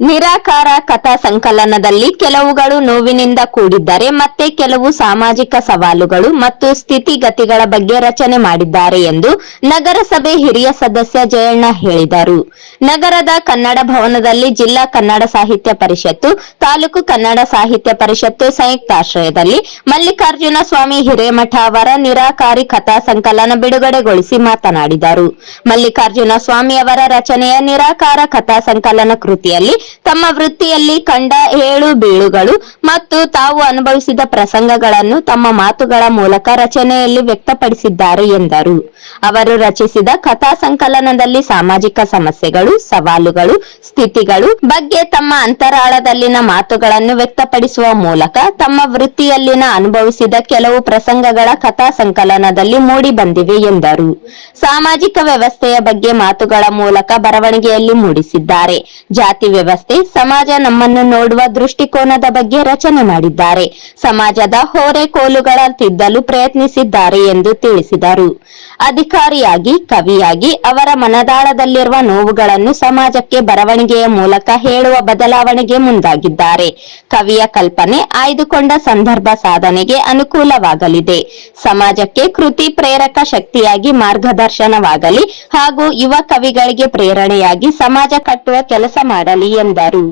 ನಿರಾಕಾರ ಕಥಾ ಸಂಕಲನದಲ್ಲಿ ಕೆಲವುಗಳು ನೋವಿನಿಂದ ಕೂಡಿದ್ದರೆ ಮತ್ತೆ ಕೆಲವು ಸಾಮಾಜಿಕ ಸವಾಲುಗಳು ಮತ್ತು ಸ್ಥಿತಿಗತಿಗಳ ಬಗ್ಗೆ ರಚನೆ ಮಾಡಿದ್ದಾರೆ ಎಂದು ನಗರಸಭೆ ಹಿರಿಯ ಸದಸ್ಯ ಜಯಣ್ಣ ಹೇಳಿದರು. ನಗರದ ಕನ್ನಡ ಭವನದಲ್ಲಿ ಜಿಲ್ಲಾ ಕನ್ನಡ ಸಾಹಿತ್ಯ ಪರಿಷತ್ತು, ತಾಲೂಕು ಕನ್ನಡ ಸಾಹಿತ್ಯ ಪರಿಷತ್ತು ಸಂಯುಕ್ತಾಶ್ರಯದಲ್ಲಿ ಮಲ್ಲಿಕಾರ್ಜುನ ಸ್ವಾಮಿ ಹಿರೇಮಠ ಅವರ ನಿರಾಕಾರಿ ಕಥಾ ಸಂಕಲನ ಬಿಡುಗಡೆಗೊಳಿಸಿ ಮಾತನಾಡಿದರು. ಮಲ್ಲಿಕಾರ್ಜುನ ಸ್ವಾಮಿ ಅವರ ರಚನೆಯ ನಿರಾಕಾರ ಕಥಾ ಸಂಕಲನ ಕೃತಿಯಲ್ಲಿ ತಮ್ಮ ವೃತ್ತಿಯಲ್ಲಿ ಕಂಡ ಏಳು ಬೀಳುಗಳು ಮತ್ತು ತಾವು ಅನುಭವಿಸಿದ ಪ್ರಸಂಗಗಳನ್ನು ತಮ್ಮ ಮಾತುಗಳ ಮೂಲಕ ರಚನೆಯಲ್ಲಿ ವ್ಯಕ್ತಪಡಿಸಿದ್ದಾರೆ ಎಂದರು. ಅವರು ರಚಿಸಿದ ಕಥಾ ಸಂಕಲನದಲ್ಲಿ ಸಾಮಾಜಿಕ ಸಮಸ್ಯೆಗಳು, ಸವಾಲುಗಳು, ಸ್ಥಿತಿಗಳು ಬಗ್ಗೆ ತಮ್ಮ ಅಂತರಾಳದಲ್ಲಿನ ಮಾತುಗಳನ್ನು ವ್ಯಕ್ತಪಡಿಸುವ ಮೂಲಕ ತಮ್ಮ ವೃತ್ತಿಯಲ್ಲಿನ ಅನುಭವಿಸಿದ ಕೆಲವು ಪ್ರಸಂಗಗಳ ಕಥಾ ಸಂಕಲನದಲ್ಲಿ ಮೂಡಿ ಬಂದಿವೆ ಎಂದರು. ಸಾಮಾಜಿಕ ವ್ಯವಸ್ಥೆಯ ಬಗ್ಗೆ ಮಾತುಗಳ ಮೂಲಕ ಬರವಣಿಗೆಯಲ್ಲಿ ಮೂಡಿಸಿದ್ದಾರೆ. ಜಾತಿ ವ್ಯವಸ್ಥೆ, ಸಮಾಜ ನಮ್ಮನ್ನು ನೋಡುವ ದೃಷ್ಟಿಕೋನದ ಬಗ್ಗೆ ರಚನೆ ಮಾಡಿದ್ದಾರೆ. ಸಮಾಜದ ಹೊರೆಕೋಲುಗಳ ತಿದ್ದಲು ಪ್ರಯತ್ನಿಸಿದ್ದಾರೆ ಎಂದು ತಿಳಿಸಿದರು. ಅಧಿಕಾರಿಯಾಗಿ, ಕವಿಯಾಗಿ ಅವರ ಮನದಾಳದಲ್ಲಿರುವ ನೋವುಗಳನ್ನು ಸಮಾಜಕ್ಕೆ ಬರವಣಿಗೆಯ ಮೂಲಕ ಹೇಳುವ ಬದಲಾವಣೆಗೆ ಮುಂದಾಗಿದ್ದಾರೆ. ಕವಿಯ ಕಲ್ಪನೆ ಆಯ್ದುಕೊಂಡ ಸಂದರ್ಭ ಸಾಧನೆಗೆ ಅನುಕೂಲವಾಗಲಿದೆ. ಸಮಾಜಕ್ಕೆ ಕೃತಿ ಪ್ರೇರಕ ಶಕ್ತಿಯಾಗಿ ಮಾರ್ಗದರ್ಶನವಾಗಲಿ ಹಾಗೂ ಯುವ ಕವಿಗಳಿಗೆ ಪ್ರೇರಣೆಯಾಗಿ ಸಮಾಜ ಕಟ್ಟುವ ಕೆಲಸ ಮಾಡಲಿ ಎಂದರು.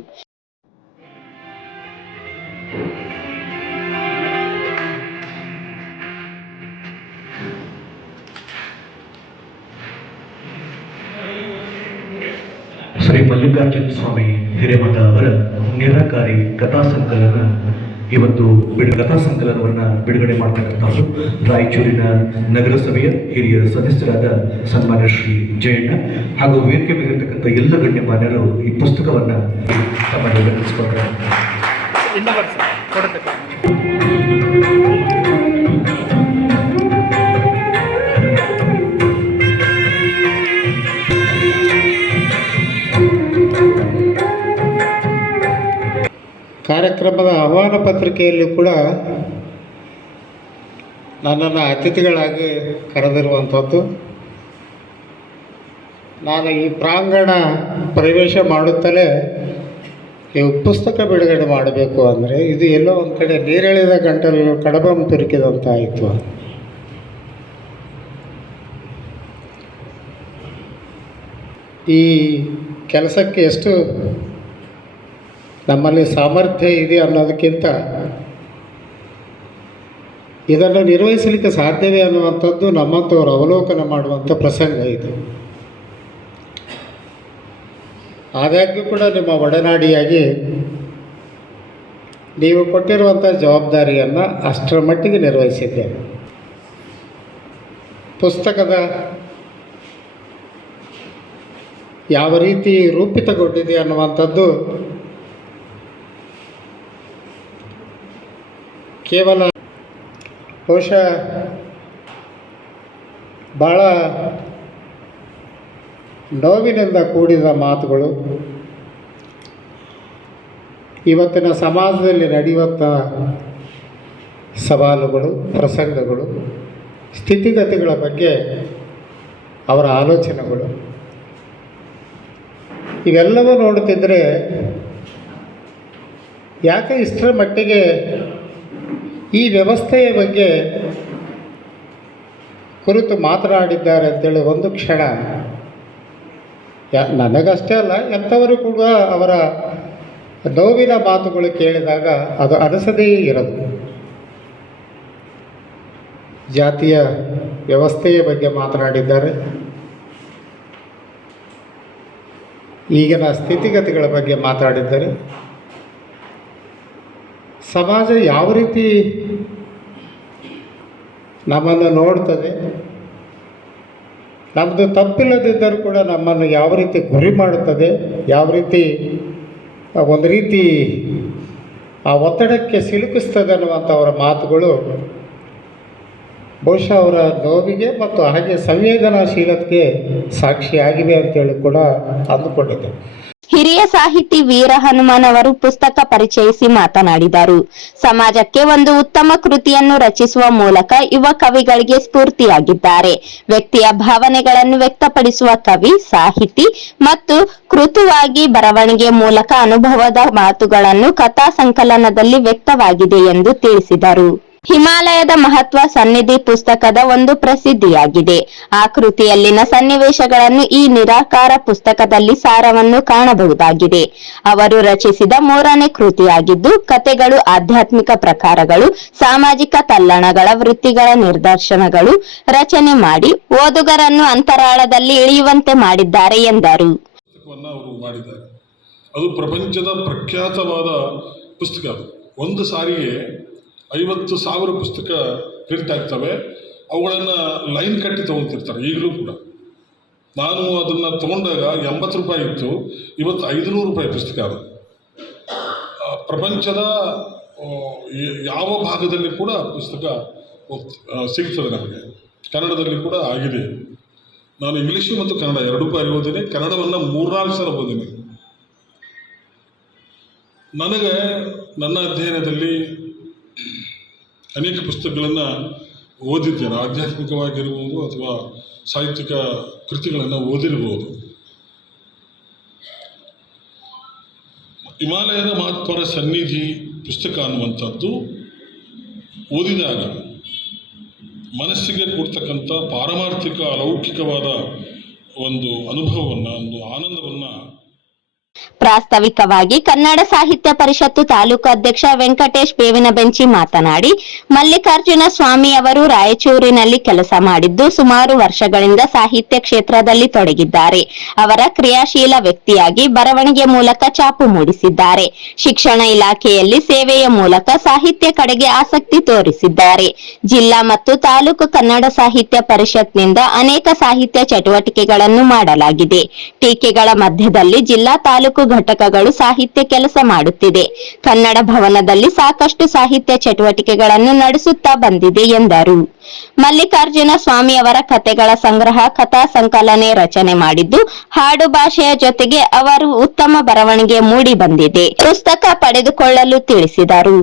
ಶ್ರೀ ಮಲ್ಲಿಕಾರ್ಜುನ ಸ್ವಾಮಿ ಹಿರೇಮಠ ಅವರ ನಿರಾಕಾರಿ ಕಥಾ ಸಂಕಲನ ಇವತ್ತು ಕಥಾ ಸಂಕಲನವನ್ನು ಬಿಡುಗಡೆ ಮಾಡ್ತಕ್ಕಂಥದ್ದು ರಾಯಚೂರಿನ ನಗರಸಭೆಯ ಹಿರಿಯ ಸದಸ್ಯರಾದ ಸನ್ಮಾನ್ಯ ಶ್ರೀ ಜಯಣ್ಣ ಹಾಗೂ ವೇದಿಕೆ ಮೇಲಿರ್ತಕ್ಕಂಥ ಎಲ್ಲ ಗಣ್ಯಮಾನ್ಯರು ಈ ಪುಸ್ತಕವನ್ನು ತಮ್ಮಲ್ಲಿ ವಿವರಿಸಿಕೊಂಡರು. ಕಾರ್ಯಕ್ರಮದ ಆಹ್ವಾನ ಪತ್ರಿಕೆಯಲ್ಲಿ ಕೂಡ ನನ್ನನ್ನು ಅತಿಥಿಗಳಾಗಿ ಕರೆದಿರುವಂಥದ್ದು. ನಾನು ಈ ಪ್ರಾಂಗಣ ಪ್ರವೇಶ ಮಾಡುತ್ತಲೇ ಈ ಪುಸ್ತಕ ಬಿಡುಗಡೆ ಮಾಡಬೇಕು ಅಂದರೆ ಇದು ಎಲ್ಲೋ ಒಂದು ಕಡೆ ನೀರೆಳೆದ ಗಂಟಲು ಕಡಬಂ ತುರುಕಿದಂತಾಯಿತು. ಈ ಕೆಲಸಕ್ಕೆ ಎಷ್ಟು ನಮ್ಮಲ್ಲಿ ಸಾಮರ್ಥ್ಯ ಇದೆ ಅನ್ನೋದಕ್ಕಿಂತ ಇದನ್ನು ನಿರ್ವಹಿಸಲಿಕ್ಕೆ ಸಾಧ್ಯವೇ ಅನ್ನುವಂಥದ್ದು ನಮ್ಮಂಥವ್ರು ಅವಲೋಕನ ಮಾಡುವಂಥ ಪ್ರಸಂಗ ಇದು. ಆದಾಗ್ಯೂ ಕೂಡ ನಿಮ್ಮ ಒಡನಾಡಿಯಾಗಿ ನೀವು ಕೊಟ್ಟಿರುವಂಥ ಜವಾಬ್ದಾರಿಯನ್ನು ಅಷ್ಟರ ಮಟ್ಟಿಗೆ ನಿರ್ವಹಿಸಿದ್ದೇನೆ. ಪುಸ್ತಕದ ಯಾವ ರೀತಿ ರೂಪಿತಗೊಂಡಿದೆ ಅನ್ನುವಂಥದ್ದು ಕೇವಲ ಬಹುಶಃ ಭಾಳ ನೋವಿನಿಂದ ಕೂಡಿದ ಮಾತುಗಳು, ಇವತ್ತಿನ ಸಮಾಜದಲ್ಲಿ ನಡೆಯುವಂಥ ಸವಾಲುಗಳು, ಪ್ರಸಂಗಗಳು, ಸ್ಥಿತಿಗತಿಗಳ ಬಗ್ಗೆ ಅವರ ಆಲೋಚನೆಗಳು ಇವೆಲ್ಲವೂ ನೋಡುತ್ತಿದ್ದರೆ ಯಾಕೆ ಇಷ್ಟರ ಮಟ್ಟಿಗೆ ಈ ವ್ಯವಸ್ಥೆಯ ಬಗ್ಗೆ ಕುರಿತು ಮಾತನಾಡಿದ್ದಾರೆ ಅಂತೇಳಿ ಒಂದು ಕ್ಷಣ ನನಗಷ್ಟೇ ಅಲ್ಲ ಎಂಥವರು ಕೂಡ ಅವರ ನೋವಿನ ಮಾತುಗಳು ಕೇಳಿದಾಗ ಅದು ಅನಿಸದೇ ಇರೋದು. ಜಾತಿಯ ವ್ಯವಸ್ಥೆಯ ಬಗ್ಗೆ ಮಾತನಾಡಿದ್ದಾರೆ, ಈಗಿನ ಸ್ಥಿತಿಗತಿಗಳ ಬಗ್ಗೆ ಮಾತನಾಡಿದ್ದಾರೆ, ಸಮಾಜ ಯಾವ ರೀತಿ ನಮ್ಮನ್ನು ನೋಡ್ತದೆ, ನಮ್ಮದು ತಪ್ಪಿಲ್ಲದಿದ್ದರೂ ಕೂಡ ನಮ್ಮನ್ನು ಯಾವ ರೀತಿ ಗುರಿ ಮಾಡುತ್ತದೆ, ಯಾವ ರೀತಿ ಒಂದು ರೀತಿ ಆ ಒತ್ತಡಕ್ಕೆ ಸಿಲುಕಿಸ್ತದೆ ಅನ್ನುವಂಥ ಅವರ ಮಾತುಗಳು ಬಹುಶಃ ಅವರ ನೋವಿಗೆ ಮತ್ತು ಹಾಗೆ ಸಂವೇದನಾಶೀಲತೆಗೆ ಸಾಕ್ಷಿಯಾಗಿವೆ ಅಂತೇಳಿ ಕೂಡ ಅಂದುಕೊಂಡಿದ್ದೆ. ಹಿರಿಯ ಸಾಹಿತಿ ವೀರ ಹನುಮಾನ್ ಅವರು ಪುಸ್ತಕ ಪರಿಚಯಿಸಿ ಮಾತನಾಡಿದರು. ಸಮಾಜಕ್ಕೆ ಒಂದು ಉತ್ತಮ ಕೃತಿಯನ್ನು ರಚಿಸುವ ಮೂಲಕ ಯುವ ಕವಿಗಳಿಗೆ ಸ್ಫೂರ್ತಿಯಾಗಿದ್ದಾರೆ. ವ್ಯಕ್ತಿಯ ಭಾವನೆಗಳನ್ನು ವ್ಯಕ್ತಪಡಿಸುವ ಕವಿ, ಸಾಹಿತಿ ಮತ್ತು ಕೃತುವಾಗಿ ಬರವಣಿಗೆ ಮೂಲಕ ಅನುಭವದ ಮಾತುಗಳನ್ನು ಕಥಾ ಸಂಕಲನದಲ್ಲಿ ವ್ಯಕ್ತವಾಗಿದೆ ಎಂದು ತಿಳಿಸಿದರು. ಹಿಮಾಲಯದ ಮಹತ್ವ ಸನ್ನಿಧಿ ಪುಸ್ತಕದ ಒಂದು ಪ್ರಸಿದ್ಧಿಯಾಗಿದೆ. ಆ ಕೃತಿಯಲ್ಲಿನ ಸನ್ನಿವೇಶಗಳನ್ನು ಈ ನಿರಾಕಾರ ಪುಸ್ತಕದಲ್ಲಿ ಸಾರವನ್ನು ಕಾಣಬಹುದಾಗಿದೆ. ಅವರು ರಚಿಸಿದ 3ನೇ ಕೃತಿಯಾಗಿದ್ದು, ಕಥೆಗಳು, ಆಧ್ಯಾತ್ಮಿಕ ಪ್ರಕಾರಗಳು, ಸಾಮಾಜಿಕ ತಲ್ಲಣಗಳ ವೃತ್ತಿಗಳ ನಿದರ್ಶನಗಳು ರಚನೆ ಮಾಡಿ ಓದುಗರನ್ನು ಅಂತರಾಳದಲ್ಲಿ ಇಳಿಯುವಂತೆ ಮಾಡಿದ್ದಾರೆ ಎಂದರು. ಅವರು ಮಾಡಿದ್ದಾರೆ. ಅದು ಪ್ರಪಂಚದ ಪ್ರಖ್ಯಾತವಾದ ಪುಸ್ತಕ. ಒಂದು ಸಾರಿಗೆ 50,000 ಪುಸ್ತಕ ಪ್ರಿಂಟ್ ಆಗ್ತವೆ. ಅವುಗಳನ್ನು ಲೈನ್ ಕಟ್ಟಿ ತೊಗೊಳ್ತಿರ್ತಾರೆ ಈಗಲೂ ಕೂಡ. ನಾನು ಅದನ್ನು ತೊಗೊಂಡಾಗ 80 ರೂಪಾಯಿ ಇತ್ತು, ಇವತ್ತು 500 ರೂಪಾಯಿ ಪುಸ್ತಕ. ಅದು ಪ್ರಪಂಚದ ಯಾವ ಭಾಗದಲ್ಲಿ ಕೂಡ ಪುಸ್ತಕ ಸಿಗ್ತದೆ ನಮಗೆ. ಕನ್ನಡದಲ್ಲಿ ಕೂಡ ಆಗಿದೆ. ನಾನು ಇಂಗ್ಲೀಷು ಮತ್ತು ಕನ್ನಡ 2 ಬಾರಿ ಓದಿನಿ. ಕನ್ನಡವನ್ನು 3-4 ಸಲ ಓದಿನಿ. ನನಗೆ ನನ್ನ ಅಧ್ಯಯನದಲ್ಲಿ ಅನೇಕ ಪುಸ್ತಕಗಳನ್ನು ಓದಿದ್ದೇನೆ. ಆಧ್ಯಾತ್ಮಿಕವಾಗಿರ್ಬೋದು ಅಥವಾ ಸಾಹಿತ್ಯಿಕ ಕೃತಿಗಳನ್ನು ಓದಿರ್ಬೋದು. ಹಿಮಾಲಯದ ಮಹತ್ವದ ಸನ್ನಿಧಿ ಪುಸ್ತಕ ಅನ್ನುವಂಥದ್ದು ಓದಿದಾಗ ಮನಸ್ಸಿಗೆ ಕೊಡ್ತಕ್ಕಂಥ ಪಾರಮಾರ್ಥಿಕ ಅಲೌಕಿಕವಾದ ಒಂದು ಅನುಭವವನ್ನು, ಒಂದು ಆನಂದವನ್ನು. ಪ್ರಾಸ್ತಾವಿಕವಾಗಿ ಕನ್ನಡ ಸಾಹಿತ್ಯ ಪರಿಷತ್ತು ತಾಲೂಕು ಅಧ್ಯಕ್ಷ ವೆಂಕಟೇಶ್ ಬೇವಿನಬೆಂಚಿ ಮಾತನಾಡಿ, ಮಲ್ಲಿಕಾರ್ಜುನ ಸ್ವಾಮಿ ಅವರು ರಾಯಚೂರಿನಲ್ಲಿ ಕೆಲಸ ಮಾಡಿದ್ದು ಸುಮಾರು ವರ್ಷಗಳಿಂದ ಸಾಹಿತ್ಯ ಕ್ಷೇತ್ರದಲ್ಲಿ ತೊಡಗಿದ್ದಾರೆ. ಅವರ ಕ್ರಿಯಾಶೀಲ ವ್ಯಕ್ತಿಯಾಗಿ ಬರವಣಿಗೆ ಮೂಲಕ ಛಾಪು ಮೂಡಿಸಿದ್ದಾರೆ. ಶಿಕ್ಷಣ ಇಲಾಖೆಯಲ್ಲಿ ಸೇವೆಯ ಮೂಲಕ ಸಾಹಿತ್ಯ ಕಡೆಗೆ ಆಸಕ್ತಿ ತೋರಿಸಿದ್ದಾರೆ. ಜಿಲ್ಲಾ ಮತ್ತು ತಾಲೂಕು ಕನ್ನಡ ಸಾಹಿತ್ಯ ಪರಿಷತ್ನಿಂದ ಅನೇಕ ಸಾಹಿತ್ಯ ಚಟುವಟಿಕೆಗಳನ್ನು ಮಾಡಲಾಗಿದೆ. ಟೀಕೆಗಳ ಮಧ್ಯದಲ್ಲಿ ಜಿಲ್ಲಾ ತಾಲೂಕು ಘಟಕಗಳು ಸಾಹಿತ್ಯ ಕೆಲಸ ಮಾಡುತ್ತಿದೆ. ಕನ್ನಡ ಭವನದಲ್ಲಿ ಸಾಕಷ್ಟು ಸಾಹಿತ್ಯ ಚಟುವಟಿಕೆಗಳನ್ನು ನಡೆಸುತ್ತಾ ಬಂದಿದೆ ಎಂದರು. ಮಲ್ಲಿಕಾರ್ಜುನ ಸ್ವಾಮಿ ಅವರ ಕಥೆಗಳ ಸಂಗ್ರಹ, ಕಥಾ ಸಂಕಲನೆ ರಚನೆ ಮಾಡಿದ್ದು, ಹಾಡು ಭಾಷೆಯ ಜೊತೆಗೆ ಅವರು ಉತ್ತಮ ಬರವಣಿಗೆ ಮೂಡಿ ಬಂದಿದೆ. ಪುಸ್ತಕ ಪಡೆದುಕೊಳ್ಳಲು ತಿಳಿಸಿದರು.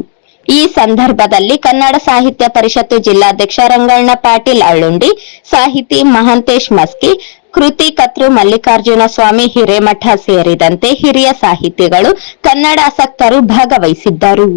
ಈ ಸಂದರ್ಭದಲ್ಲಿ ಕನ್ನಡ ಸಾಹಿತ್ಯ ಪರಿಷತ್ತು ಜಿಲ್ಲಾಧ್ಯಕ್ಷ ರಂಗಣ್ಣ ಪಾಟೀಲ್ ಅಳ್ಳುಂಡಿ, ಸಾಹಿತಿ ಮಹಂತೇಶ್ ಮಸ್ಕಿ, ಕೃತಿ ಕರ್ತೃ ಮಲ್ಲಿಕಾರ್ಜುನ ಸ್ವಾಮಿ ಹಿರೇಮಠ ಸೇರಿದಂತೆ ಹಿರಿಯ ಸಾಹಿತಿಗಳು, ಕನ್ನಡಾಸಕ್ತರು ಭಾಗವಹಿಸಿದ್ದರು.